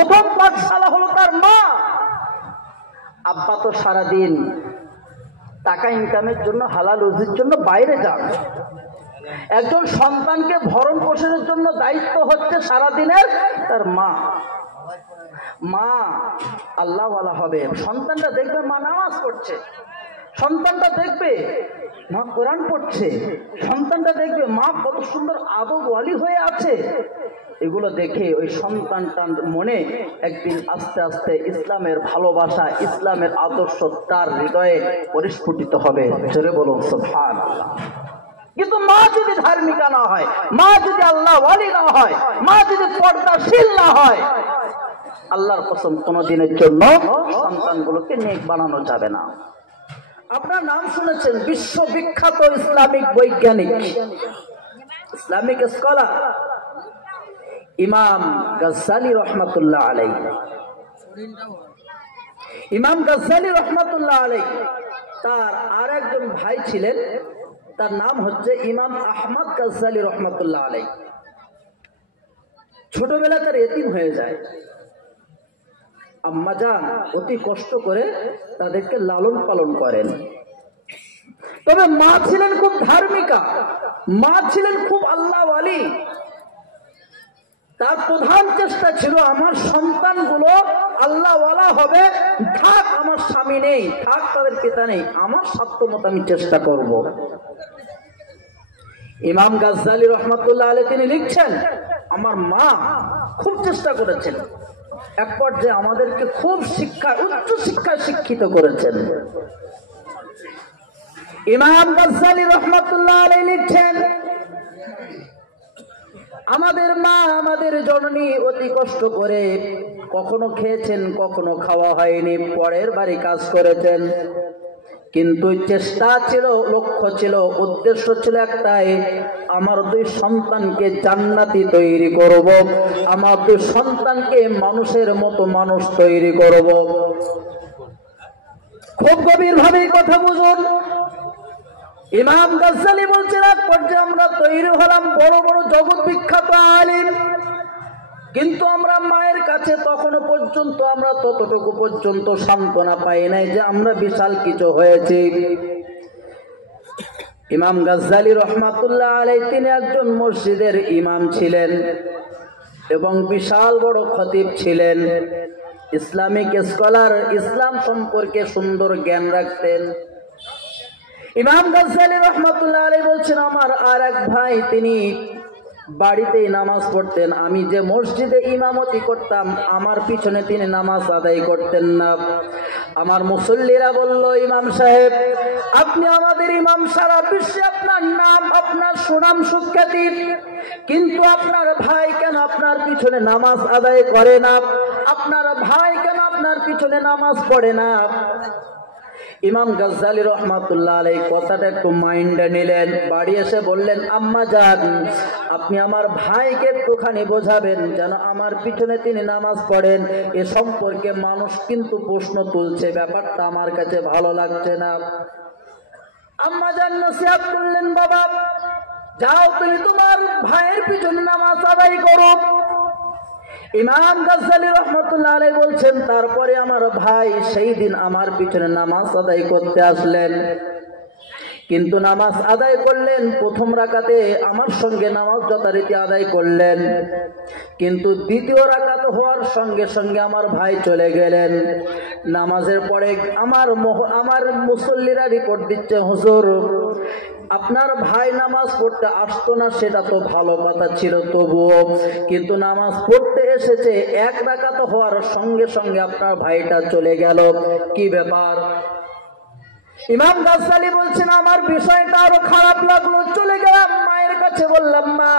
প্রথম পাঠশালা হলো তার মা। আব্বা তো সারাদিন টাকা ইনকামের জন্য, হালাল রুজির জন্য বাইরে যান। একজন সন্তানকে ভরণ পোষণের জন্য দায়িত্ব হচ্ছে সারাদিনের তার মা। মা আল্লাহওয়ালা হবে, সন্তানটা দেখবে মা নামাজ পড়ছে, সন্তানটা দেখবে মা কোরআন পড়ছে, সন্তানটা দেখবে মা কত সুন্দর আদব ওয়ালি হয়ে আছে। এগুলো দেখে ওই সন্তানটার মনে একদিন আস্তে আস্তে ইসলামের ভালোবাসা, ইসলামের আদর্শ তার হৃদয়ে পরিস্ফুটিত হবে। জোরে বলুন সুবহানাল্লাহ। কিন্তু মা যদি ধার্মিকা না হয়, মা যদি আল্লাহ ওয়ালি না হয়, মা যদি পর্দাশীল না হয়, আল্লাহর কসম কোনদিনের জন্য সন্তানগুলোকে নেক বানানো যাবে না। আপনার নাম শুনেছেন বিশ্ববিখ্যাত ইসলামিক বৈজ্ঞানিক, ইসলামিক স্কলার ইমাম গাজ্জালি রহমাতুল্লাহ আলাইহি। ইমাম গাজ্জালি রহমাতুল্লাহ আলাইহি তার আর একজন ভাই ছিলেন, তার নাম হচ্ছে ইমাম আহমদ গাজ্জালি রহমাতুল্লাহ আলাইহি। ছোটবেলা তার এতিম হয়ে যায়। আম্মাজান অতি কষ্ট করে তাদেরকে লালন পালন করেন। তবে মা ছিলেন খুব ধার্মিকা, মা ছিলেন খুব আল্লাহ ওয়ালি। তার প্রধান চেষ্টা ছিল আমার সন্তানগুলো আল্লাহ ওয়ালা হবে, থাক আমার স্বামী নেই, থাক তাদের পিতা নেই, আমার সাধ্যমতো আমি চেষ্টা করব। ইমাম গাজ্জালি রহমাতুল্লাহ আলাইহি তিনি লিখছেন, আমার মা খুব চেষ্টা করেছেন, এক পর্যায়ে আমাদেরকে খুব শিক্ষা, উচ্চ শিক্ষায় শিক্ষিত করেছেন। ইমাম গাজ্জালি রহমাতুল্লাহ আলাইহি লিখছেন, আমাদের মা, আমাদের জননী অতি কষ্ট করে কখনো খেয়েছেন, কখনো খাওয়া হয়নি, পরের বাড়ি কাজ করেছেন, কিন্তু চেষ্টা ছিল, লক্ষ্য ছিল, উদ্দেশ্য ছিল একটাই, আমার দুই সন্তানকে জান্নাতি তৈরি করব, আমার দুই সন্তানকে মানুষের মতো মানুষ তৈরি করব। খুব গভীর ভাবে কথা বুঝুন। ইমাম গাজ্জালি বলছেন, এক পর্যায়ে আমরা তৈরি হলাম বড় বড় জগৎ বিখ্যাত আলিম, কিন্তু আমরা মায়ের কাছে তখনো পর্যন্ত আমরা ততটুকু পর্যন্ত সান্ত্বনা পাই নাই যে আমরা বিশাল কিছু হয়েছে। ইমাম গাজ্জালি রহমাতুল্লাহ আলাইহি তিনি একজন মসজিদের ইমাম ছিলেন এবং বিশাল বড় খতিব ছিলেন, ইসলামিক স্কলার, ইসলাম সম্পর্কে সুন্দর জ্ঞান রাখতেন। ইমাম গাজ্জালি রহমাতুল্লাহ আলাইহি বলছেন, আমার আর এক ভাই তিনি বাড়িতেই নামাজ পড়তেন, আমি যে মসজিদে ইমামতি করতাম আমার পিছনে তিনি নামাজ আদায় করতেন না। আমার মুসল্লিরা বলল, ইমাম সাহেব আপনি আমাদের ইমাম, সারা বিশ্বে আপনার নাম, আপনার সুনাম সুখ্যাতি, কিন্তু আপনার ভাই কেন আপনার পিছনে নামাজ আদায় করে না? আপনার ভাই কেন আপনার পিছনে নামাজ পড়ে না? ইমাম গাজ্জালি রহমাতুল্লাহ আলাইহি কথাটা একটু মাইন্ডে নিলেন, বাড়ি এসে বললেন, আম্মা জান আপনি আমার ভাইকে একটুখানি বোঝাবেন যেন আমার পিছনে তিনি নামাজ পড়েন, এ সম্পর্কে মানুষ কিন্তু প্রশ্ন তুলছে, ব্যাপারটা আমার কাছে ভালো লাগছে না। আম্মা জান নসিহত করলেন, বাবা যাও তুমি তোমার ভাইয়ের পিছনে নামাজ আদায় করো। ইমাম গাজ্জালি রাহমাতুল্লাহ আলাইহি বলছেন, তারপরে আমার ভাই সেই দিন আমার পিছনে নামাজ আদায় করতে আসলেন, কিন্তু নামাজ আদায় করলেন প্রথম রাকাতে আমার সঙ্গে নামাজ যথারীতি আদায় করলেন, কিন্তু দ্বিতীয় রাকাত হওয়ার সঙ্গে সঙ্গে আমার ভাই চলে গেলেন। নামাজের পরে আমার মুসল্লিরা রিপোর্ট দিচ্ছে, হুজুর আপনার ভাই নামাজ পড়তে আসতো না সেটা তো ভালো কথা ছিল, তবুও কিন্তু নামাজ পড়তে এসেছে, এক রাকাত হওয়ার সঙ্গে সঙ্গে আপনার ভাইটা চলে গেল, কি ব্যাপার? ইমাম গাজ্জালি বলছেন, আমার বিষয়টা আরো খারাপ লাগলো, চলে গেলাম মায়ের কাছে, বললাম মা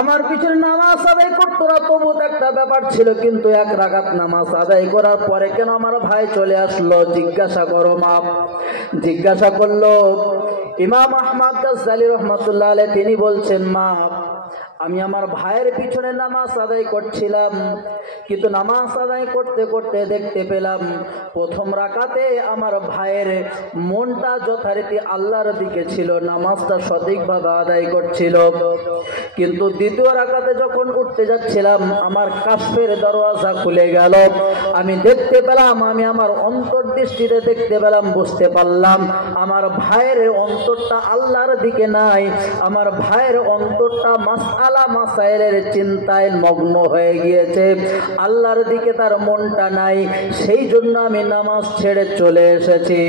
আমার পিছনে নামাজ আদায় করতো না, তবু একটা ব্যাপার ছিল, কিন্তু এক রাকাত নামাজ আদায় করার পরে কেন আমার ভাই চলে আসলো? জিজ্ঞাসা করো মা। জিজ্ঞাসা করলো। ইমাম আহমদ গাজ্জালি রহমাতুল্লাহ আলাইহি তিনি বলছেন, মা আমি আমার ভাইয়ের পিছনে নামাজ আদায় করছিলাম, কিন্তু নামাজ আদায় করতে করতে দেখতে পেলাম প্রথম রাকাতে আমার ভাইয়ের মনটা যথারীতি আল্লাহর দিকে ছিল, নামাজটা সঠিকভাবে আদায় করছিল। কিন্তু দ্বিতীয় রাকাতে যখন উঠতে যাচ্ছিলাম আমার কাশফের দরওয়াজা খুলে গেল। আমি দেখতে পেলাম, আমি আমার অন্তর্দৃষ্টিতে দেখতে পেলাম, বুঝতে পারলাম আমার ভাইয়ের অন্তরটা আল্লাহর দিকে নাই। আমার ভাইয়ের অন্তরটা মাসআলা মাসাইলের চিন্তায় মগ্ন হয়ে গিয়েছে, আল্লাহর দিকে তার মনটা নাই। সেই জন্য আমি নামাজ ছেড়ে চলে এসেছি।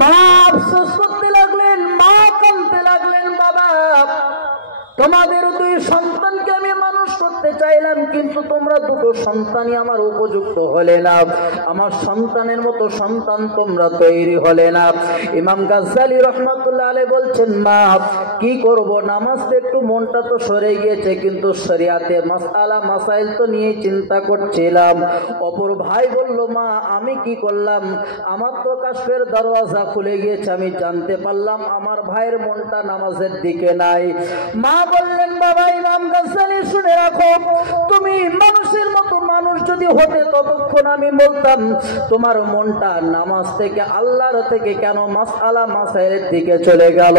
মা আফসোস করতে লাগলেন, মা কাঁদতে লাগলেন, বাবা তোমাদের দুই সন্তানকে আমি মানুষ করতে চাইলাম, কিন্তু তোমরা দুটো সন্তানই আমার উপযুক্ত হলে না, আমার সন্তানের মতো সন্তান তোমরা তৈরি হলে না। ইমাম গাজ্জালী রাহমাতুল্লাহ আলাইহি বলছেন, মা কি করব, নামাজে একটু মনটা তো সরে গিয়েছে, কিন্তু শরিয়াতে মাসআলা মাসাইল তো নিয়ে চিন্তা করছিলাম। অপর ভাই বলল, মা আমি কি করলাম, আমার তো কাশফের দরওয়াজা খুলে গিয়েছে, আমি জানতে পারলাম আমার ভাইয়ের মনটা নামাজের দিকে নাই। মা বললেন, বাবা ইমাম গাজ্জালী শুনে রাখো, তুমি মানুষের মতো মানুষ যদি হতে ততক্ষণ আমি বলতাম তোমার মনটা নামাজ থেকে আল্লাহর থেকে কেন মাসআলা মাসাইলের দিকে চলে গেল।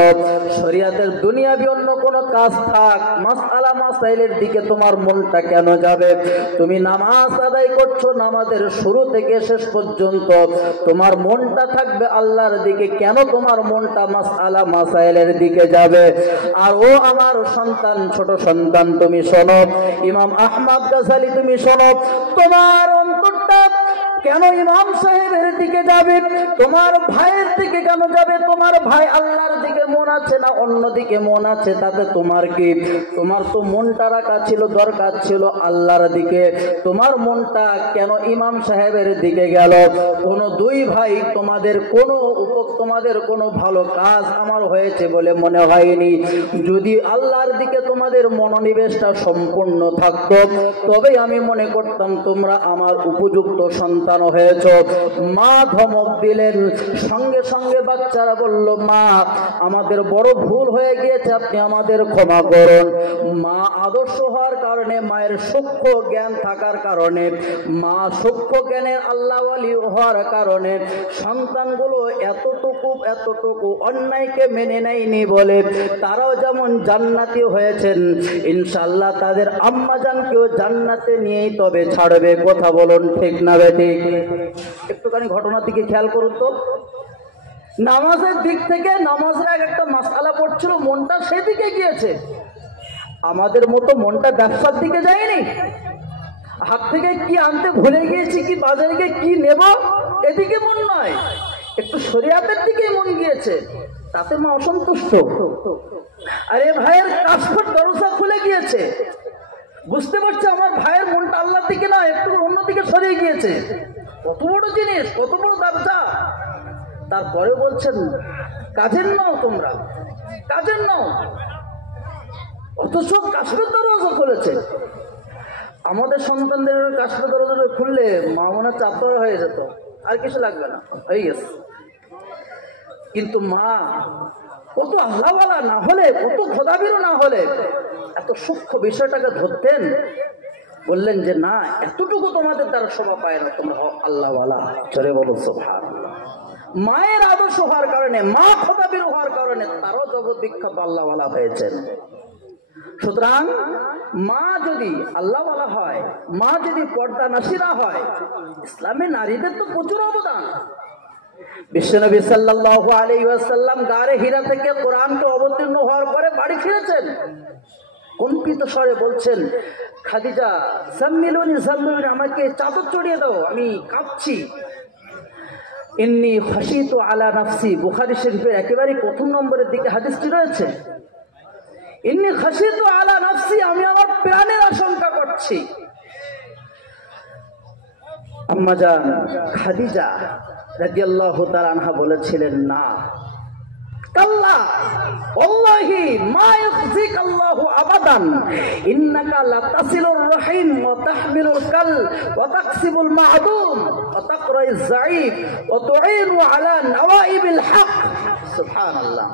শরিয়াতের দুনিয়াবি অন্য কোনো কাজ থাক, মাসআলা মাসাইলের দিকে তোমার মনটা কেন যাবে? তুমি নামাজ আদায় করছো, নামাজের শুরু থেকে শেষ পর্যন্ত তোমার মনটা থাকবে আল্লাহর দিকে, কেন তোমার মনটা মাসআলা মাসাইলের দিকে যাবে? আর ও আমার সন্তান, ছোট সন্তান, তুমি শোনো, ইমাম আহমদ গাজ্জালী তুমি শোনো, তোমার অন্তরটা কেন ইমাম সাহেবের দিকে যাবে, তোমার ভাইয়ের দিকে কেন যাবে? তোমার ভাই আল্লাহর দিকে মন আছে না অন্য দিকে মন আছে, তাতে তোমার কি? তোমার তো মনটা রাখা ছিল, দরকার ছিল আল্লাহর দিকে, তোমার মনটা কেন ইমাম সাহেবের দিকে গেল? কোন দুই ভাই তোমাদের কোনো ভালো কাজ আমার হয়েছে বলে মনে হয়নি। যদি আল্লাহর দিকে তোমাদের মনোনিবেশটা সম্পূর্ণ থাকতো, তবে আমি মনে করতাম তোমরা আমার উপযুক্ত সন্তান হয়েছ। মা ধমক দিলেন, সঙ্গে সঙ্গে বাচ্চারা বলল, মা আমাদের বড় ভুল হয়ে গিয়েছে, আপনি আমাদের ক্ষমা করুন। মা আদর্শ হওয়ার কারণে, মায়ের সূক্ষ্ম জ্ঞান থাকার কারণে, মা সূক্ষ্ম জ্ঞানের আল্লাহ ওয়ালি হওয়ার কারণে সন্তানগুলো এতটুকু অন্যায়কে মেনে নেয়নি বলে তারাও যেমন জান্নাতি হয়েছেন, ইনশাআল্লাহ তাদের আম্মাজানকেও জান্নাতে নিয়েই তবে ছাড়বে। কথা বলুন ঠিক না বেঠিক? একটুখানি ঘটনার দিকে খেয়াল করুন তো। নামাজের দিক থেকে, নামাজের আগে একটা মাসআলা পড়ছিল, মনটা সেদিকে গিয়েছে। আমাদের মতো মনটা ব্যবসার দিকে যায়নি, হাত থেকে কি আনতে ভুলে গিয়েছি, কি বাজারে গিয়ে কি নেব, এদিকে মন নয়, একটু শরিয়াতের দিকে মন গিয়েছে, তাতে মা অসন্তুষ্ট। আরে ভাইয়ের কাশফের দরজা খুলে গিয়েছে, বুঝতে পারছে আমার ভাইয়ের মনটা আল্লাহর দিকে না, একটু অন্যদিকে সরিয়ে গিয়েছে। কত বড় জিনিস, কত বড় দরজা। তারপরে বলছেন, কাজের নাও, তোমরা কাজের নাও, অথচ কাশফের দরজা খুলেছে। আমাদের সন্তানদের কাশফের দরজা খুললে মা মনে চাপড় হয়ে যেত, আর কিছু লাগবে না, হয়ে গেছে। কিন্তু মা কত আল্লাহওয়ালা না হলে, কত খোদাবিরও না হলে এত সূক্ষ্ম বিষয়টাকে ধরতেন। বললেন যে না, এতটুকু তোমাদের দ্বারা শোভা পায় না, তোমরা আল্লাহওয়ালা। চলে বলো সুবহানাল্লাহ। মায়ের আদর্শ হওয়ার কারণে, মা খোদাবির হওয়ার কারণে তারাও জগৎ বিখ্যাত আল্লাহওয়ালা হয়েছেন। সুতরাং মা যদি আল্লাহওয়ালা হয়, মা যদি পর্দা নাশিরা হয়, ইসলামে নারীদের তো প্রচুর অবদান। বিশ্বনবী সাল্লাল্লাহু আলাইহি ওয়াসাল্লাম গারে হিরা থেকে কোরআনকে অবতীর্ণ হওয়ার পরে বাড়ি ফিরেছেন, কম্পিত স্বরে বলছেন, খাদিজা জাম্মিলুনি জাম্মিলুনি, আমাকে চাদর চড়িয়ে দাও, আমি কাঁপছি। ইন্নী খাশিতু আলা নাফসি, বুখারী শরীফের একেবারে প্রথম নম্বরের দিকে হাদিসটি রয়েছে। ইন্নী খাশিতু আলা নাফসি, আমি আমার প্রাণের আশঙ্কা করছি। আম্মাজান খাদিজা রাদিয়াল্লাহু তাআলা আনহা বলেছিলেন, না কাল্লা ওয়াল্লাহি মা ইখজিক আল্লাহু আবাদান, ইন্নাকা লাতাসিলুর রাহিম ওয়া তাহমিলুল কাল ওয়া তাকসিবুল মা'দুম ওয়া তাকরাইজ যায়ীফ ওয়া তুঈনু আলা নওয়াইবিল হক। সুবহানাল্লাহ।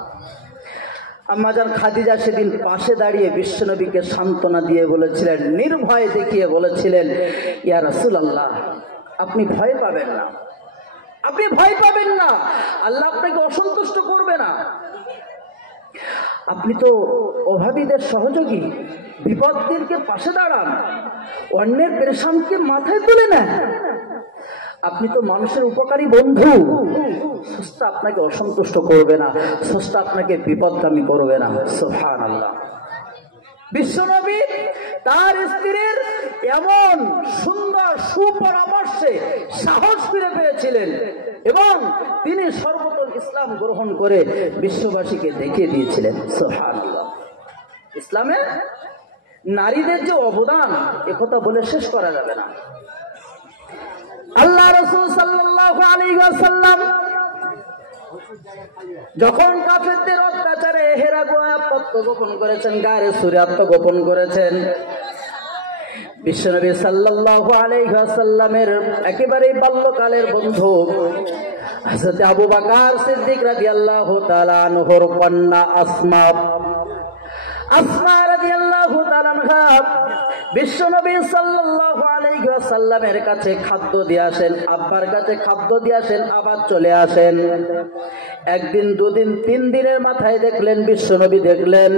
আম্মাজান খাদিজা সেদিন পাশে দাঁড়িয়ে বিশ্বনবীকে সান্ত্বনা দিয়ে বলেছিলেন, নির্ভয় দেখিয়ে বলেছিলেন, ইয়া রাসূলুল্লাহ, আপনি ভয় পাবেন না, আপনি ভয় পাবেন না, আল্লাহ আপনাকে অসন্তুষ্ট করবে না। আপনি তো অভাবীদের সহযোগী, বিপদদেরকে পাশে দাঁড়ান, অন্যের পেরেশানকে মাথায় তুলে নেন, আপনি তো মানুষের উপকারী বন্ধু। স্রষ্টা আপনাকে অসন্তুষ্ট করবে না, স্রষ্টা আপনাকে বিপদগামী করবে না। সুবহানাল্লাহ। বিশ্বনবী তার স্ত্রীর এমন সুন্দর সুপরামর্শে সাহস ফিরে পেয়েছিলেন এবং তিনি সর্বতল ইসলাম গ্রহণ করে বিশ্ববাসীকে দেখিয়ে দিয়েছিলেন। সুবহানাল্লাহ। ইসলামে নারীদের যে অবদান, একথা বলে শেষ করা যাবে না। আল্লাহ রাসূল সাল্লাল্লাহু আলাইহি ওয়াসাল্লাম যখন কাফেরদের অত্যাচারে হেরা গুহায় আত্মগোপন করেছেন, গারে সুরে আত্মগোপন করেছেন, বিশ্বনবী সাল্লাল্লাহু আলাইহি ওয়াসাল্লামের একেবারে বাল্যকালের বন্ধু হযরত আবু বকর সিদ্দিক রাদিয়াল্লাহু তাআলা আনহুর কন্যা আসমা রাদিয়াল্লাহু তাআলা আনহা বিশ্বনবী সাল্লাল্লাহু আলাইহি ওয়াসাল্লামের কাছে খাদ্য দিয়ে আসেন, আব্বার কাছে খাদ্য দিয়ে আসেন, আবার চলে আসেন। একদিন, দুদিন, 3 দিনের মাথায় দেখলেন, বিশ্বনবী দেখলেন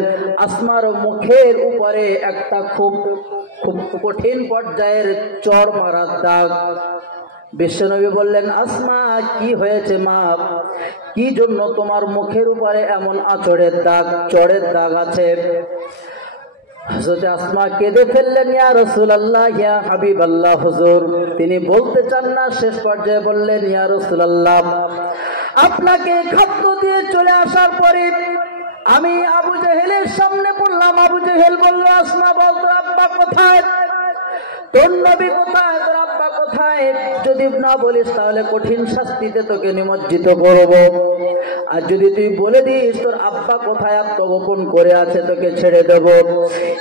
আসমার মুখের উপরে একটা খুব কঠিন পর্যায়ের চড় মারার দাগ। বিশ্বনবী বললেন, আসমা, কি হয়েছে মা? কি জন্য তোমার মুখের উপরে এমন আঁচড়ের দাগ, চড়ের দাগ আছে? হযরত আসমা কেঁদে ফেললেন, ইয়া রাসূলুল্লাহ, ইয়া হাবিবাল্লাহ, হুজুর। তিনি বলতে চান না, শেষ পর্যায়ে বললেন, ইয়া রাসূলুল্লাহ, আপনাকে খাদ্য দিয়ে চলে আসার পরে আমি আবু জেহেলের সামনে পড়লাম। আবু জেহেল বলল, আসমা বল, তোর আব্বা কোথায়? তোর নবী কোথায়? তোর আব্বা কোথায়? যদি না বলিস তাহলে কঠিন শাস্তিতে তোকে নিমজ্জিত করব, আর যদি তুই বলে দিস তোর আব্বা কোথায় আত্মগোপন করে আছে, তোকে ছেড়ে দেব।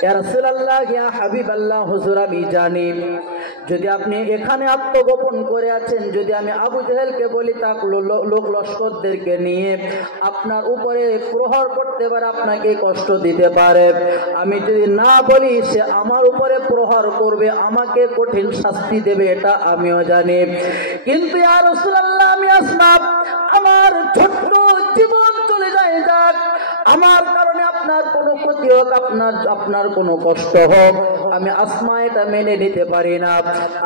ইয়া রাসূলুল্লাহ, ইয়া হাবিবাল্লাহ, হুজুর, আমি জানি যদি আপনি এখানে আত্মগোপন করে আছেন, যদি আমি আবু জেহেলকে বলি তা লোক লস্করদেরকে নিয়ে আপনার উপরে প্রহার করতে পারে, আপনাকে কষ্ট দিতে পারে। আমি যদি না বলি সে আমার উপরে প্রহার করবে, আমাকে কঠিন শাস্তি দেবে, এটা আমিও জানি। কিন্তু ইয়া রাসূলুল্লাহ, আমি আসমা, আমার ছোট্ট জীবন চলে যায় যাক, আমার কারণে আপনার কোনো ক্ষতি হোক, আপনার কোনো কষ্ট হোক, আমি আসমা এটা মেনে নিতে পারি না।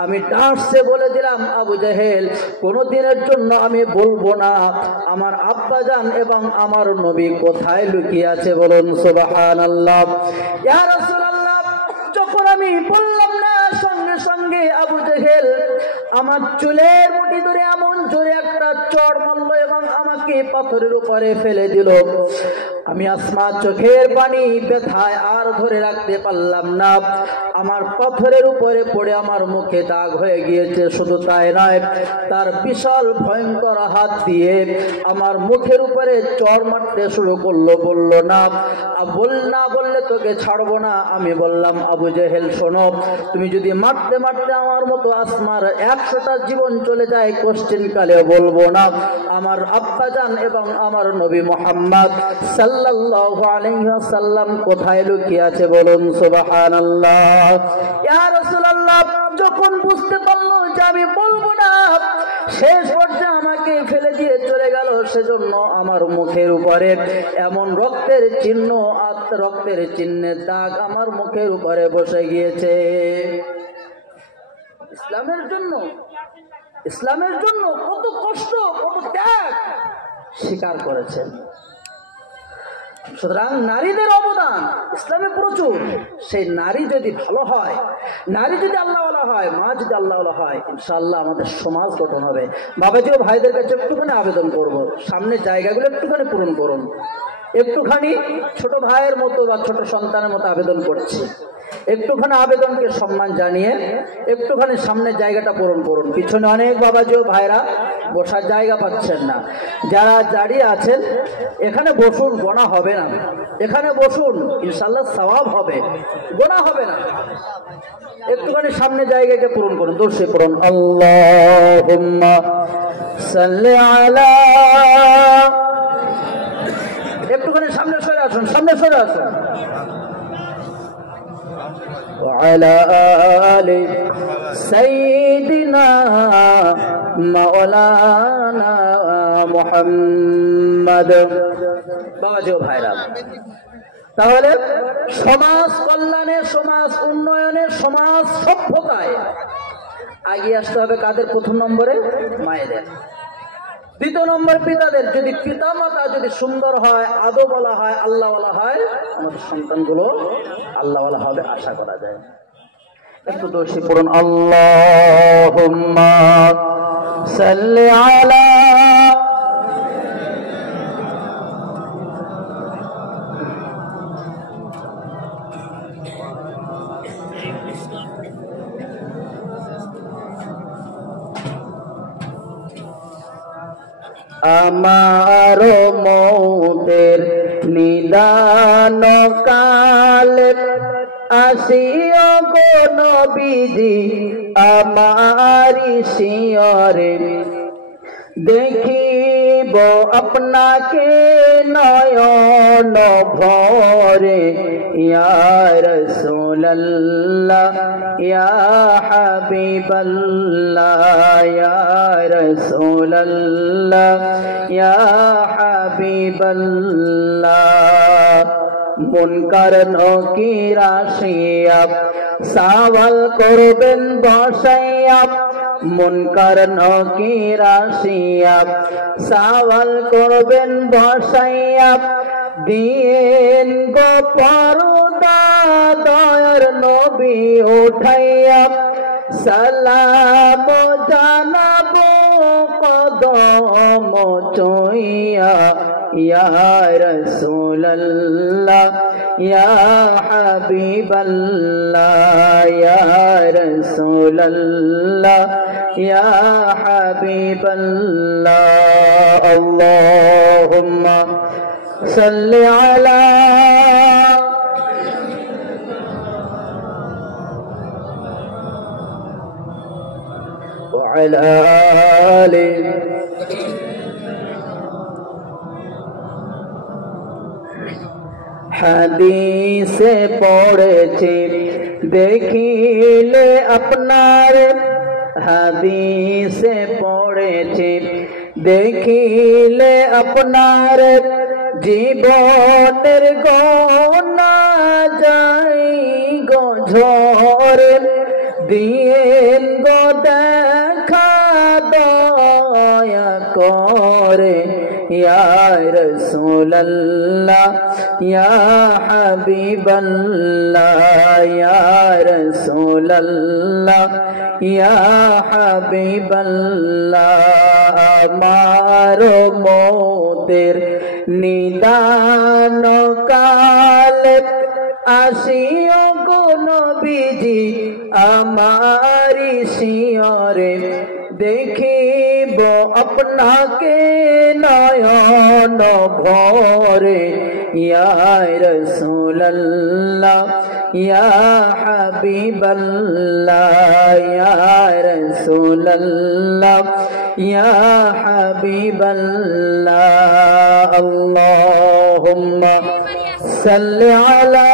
আমি ডাঁটছে বলে দিলাম, আবু জেহেল, কোনদিনের জন্য আমি বলবো না আমার আব্বাজান এবং আমার নবী কোথায় লুকিয়ে আছে। বলুন সুবহানাল্লাহ। ইয়া রাসূলুল্লাহ, যখন আমি বললাম না, সঙ্গে সঙ্গে আবু জেহেল আমার চুলের মুঠি ধরে এমন জোরে একটা চড় মারল এবং আমাকে পাথরের উপরে ফেলে দিল। আমি আসমা চোখের পানি ব্যথায় আর ধরে রাখতে পারলাম না, আমার পাথরের উপরে পড়ে আমার মুখে দাগ হয়ে গিয়েছে। শুধু তাই নয়, তার বিশাল ভয়ঙ্কর হাত দিয়ে আমার মুখের উপরে চড় মারতে শুরু করলো। বলল, না বললে তোকে ছাড়বো না। আমি বললাম, আবু জেহেল শোনো, তুমি যদি মারতে মারতে আমার মতো আসমার 100টা জীবন চলে যায়, কোশ্চেন কালে বলবো না আমার আব্বাজান এবং আমার নবী মুহাম্মদ সাল্লাল্লাহু আলাইহি ওয়াসাল্লাম কোথায় লুকিয়ে আছে। বলুন সুবহানাল্লাহ। ইয়া রাসূলুল্লাহ, যখন বুঝতে পারলো যে আমি বলবো না, শেষ পর্যায়ে আমাকে ফেলে দিয়ে চলে গেল। সেজন্য আমার মুখের উপরে এমন রক্তের চিহ্ন, রক্তের চিহ্নের দাগ আমার মুখের উপরে বসে গিয়েছে। ইসলামের জন্য কত কষ্ট, কত ত্যাগ স্বীকার করেছেন। সুতরাং নারীদের অবদান ইসলামে প্রচুর। সেই নারী যদি ভালো হয়, নারী যদি আল্লাহওয়ালা হয়, মা যদি আল্লাহওয়ালা হয়, ইনশাআল্লাহ আমাদের সমাজ গঠন হবে। বাবাজি ও ভাইদের কাছে একটুখানি আবেদন করব, সামনে জায়গাগুলো একটুখানি পূরণ করুন। একটুখানি ছোট ভাইয়ের মতো বা ছোট সন্তানের মতো আবেদন করছি, একটুখানি আবেদনকে সম্মান জানিয়ে একটুখানি সামনের জায়গাটা পূরণ করুন। পিছনে অনেক বাবাজি ও ভাইরা বসার জায়গা পাচ্ছেন না, যারা দাঁড়িয়ে আছেন এখানে বসুন, গোনা হবে না। এখানে বসুন, ইনশাআল্লাহ সওয়াব হবে, গোনা হবে না। একটুখানি সামনে জায়গাকে পূরণ করুন। দর্শে পড়ুন, আল্লাহুম্মা সাল্লি আলা। একটুখানি সামনে সরে আসুন। সরে আসুন। وعلى آل سيدنا مولانا محمد। বাবাজি ও ভাইরা, তাহলে সমাজ কল্যাণে, সমাজ উন্নয়নে, সমাজ সভ্যতায় এগিয়ে আসতে হবে কাদের? প্রথম নম্বরে মায়েদের, দ্বিতীয় নম্বর পিতাদের। যদি পিতা মাতা যদি সুন্দর হয়, আদবওয়ালা হয়, আল্লাহওয়ালা হয়, আমাদের সন্তানগুলো আল্লাহওয়ালা হবে আশা করা যায়। একটু দোষী পড়ুন, আল্লাহুম্মা সাল্লি আলা আমার মৌতের নিদান কালে আসিও গো নবীজি আমারি শিয়রে, দেখিব আপনাকে নয়ন ভরে। ইয়া রাসূলুল্লাহ ইয়া হাবিবাল্লাহ, ইয়া রাসূলুল্লাহ ইয়া হাবিবাল্লাহ। মুনকার নকির আসিয়া সওয়াল করবেন বসাইয়া, মুনকার নকির আসিয়া সওয়াল করবেন বসাইয়া, দিয়েন গো পরদা দয়ার নবী উঠাইয়া, সালাম জানাবো কদম চইয়া। ইয়া রাসূলুল্লাহ ইয়া হাবিবাল্লাহ, ইয়া রাসূলুল্লাহ ইয়া হাবিবাল্লাহ। আল্লাহুম্মা সাল্লি আলা ওয়া আলা আলি হাদিসে পড়েছি দেখিলে আপনার, হাদিসে পড়েছি দেখিলে আপনার, জীবনের গোনা যাই গো ঝরে, দিয়েন গো দেখা দয়া করে। ইয়া রাসূলুল্লাহ ইয়া হাবিবাল্লাহ, ইয়া রাসূলুল্লাহ ইয়া হাবিবাল্লাহ। আমার মৌতের নিদান কালে আসিও গো নবীজি আমারি শিয়রে, দেখিব আপনাকে নয়ন ভরে। ইয়া রাসূলুল্লাহ ইয়া হাবিবাল্লাহ, ইয়া রাসূলুল্লাহ ইয়া হাবিবাল্লাহ। আল্লাহুম্মা সাল্লি আলা